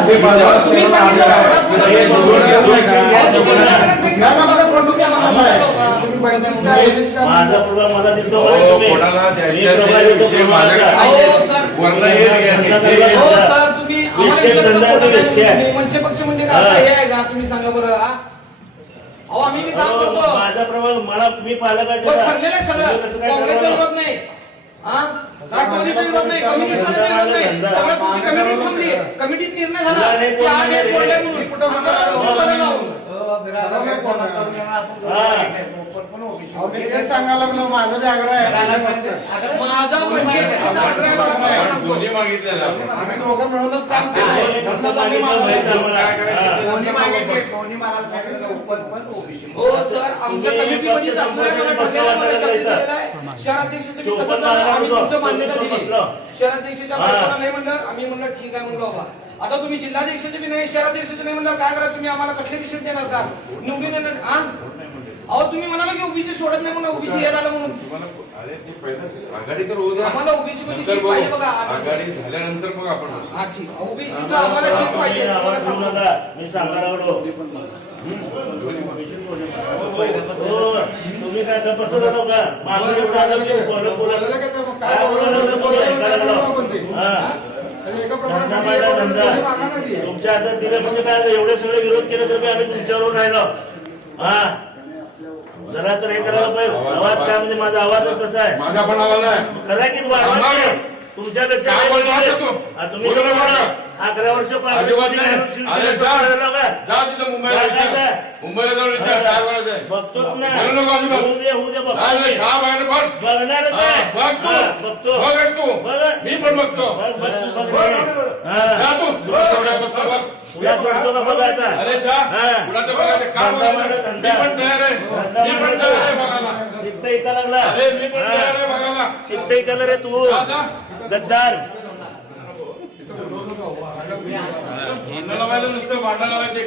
कोणाला मी द्यायचा प्रभाव ते देतो विषय कोणाला. माझ्याकडे पक्ष म्हणजे तुम्ही सांगा बरं हा? अहो आम्ही बी काम अहो, करतो. माझा प्रभाव मला मी पालकाचे पण ठरलेलं आहे तुम्ही कसं सगळं काय काँग्रेसचा? विरोध नाही. हा राष्ट्रवादीचा विरोध नाही. कमिटीचा विरोध नाही. सगळं तुमची कमिटी थांबली. कमिटीत निर्णय झाला. तुला नाही की आठ कोण सोडले. म्हणून. कुठं लागलो माझं बी आग्रह आहे. माझा म्हणजे मागितलेलं. आम्ही दोघं मिळूनच काम हा. सर आमच्या कमिटीमध्ये. शहराध्यक्ष तुम्ही कसं आम्ही बसलो. तुमचं मान्यता सव्वीस दिली बसलो. शहराध्यक्षाच्या हा. बायकोला नाही म्हणलं आम्ही म्हणलं ठीक आहे म्हणलो बाबा आता तुम्ही जिल्हाध्यक्षाचे बी नाही शहराध्यक्षाचे नाही म्हणलं काय करा तुम्ही आम्हाला कसले विषय देणार का निवडून येणार हा अहो तुम्ही म्हणाला की ओबीसी सोडत नाही म्हणून ओबीसी हे झालं म्हणून तुम्हाला अरे ते पहिलं आघाडी तर होऊ द्या आम्हाला ओबीसी मध्ये सीट बघू. पाहिजे बघा आघाडी झाल्यानंतर मग आपण बसू. हा ठीक ओबीसीचं आम्हाला सीट पाहिजे तुम्हाला सांगतो. मी सांगायला लागलो. तुम्ही काय तपासत होता का मागणी मी बोलत काय बोलत तुमच्या हातात दिले म्हणजे काय एवढे सगळे विरोध केले तर बी आम्ही तुमच्यावर राहिलो. हा. जरा तर हे करायला पाहिजे. आवाज काय म्हणजे माझा आवाज कसा आहे. माझा पण आवाज आहे. खरा की तुमच्यापेक्षा काय बोलतो नाही. असं तू? हा, तुम्ही बोलू किती नका. बोलता? अकरा वर्ष अजिबात नाही. अरे जा. जा तिथं मुंबईला जा, जा, विचार. जा. मुंबईला जाऊन विचार काय करायचंय बघतोच ना बोलू नको अजिबात. होऊ दे होऊ दे बघतो नाही, नाही, मी. खा बाहेर बघ बघणारच हा, आहे बघ तू. हा, बघतो बघच तू बघ. मी पण बघतो बघ, बघ तू, बघ, बघ. बघ. हा. जा तू तुला तेवढ्या बसतो बघ तुला सोडतो का बघ आता अरे जा हा. कुणाचं बघायचं का धंदा बघायचं? माझा मी धंदा. पण तयार आहे धंदा मी पण माझा तयार आहे धंदा. बघायला चित्त ऐका लागला अरे मी पण. तयार आहे बघायला चित्त ऐकायला रे तू जा, जा. गद्दार नुसतं भांडण लावायचे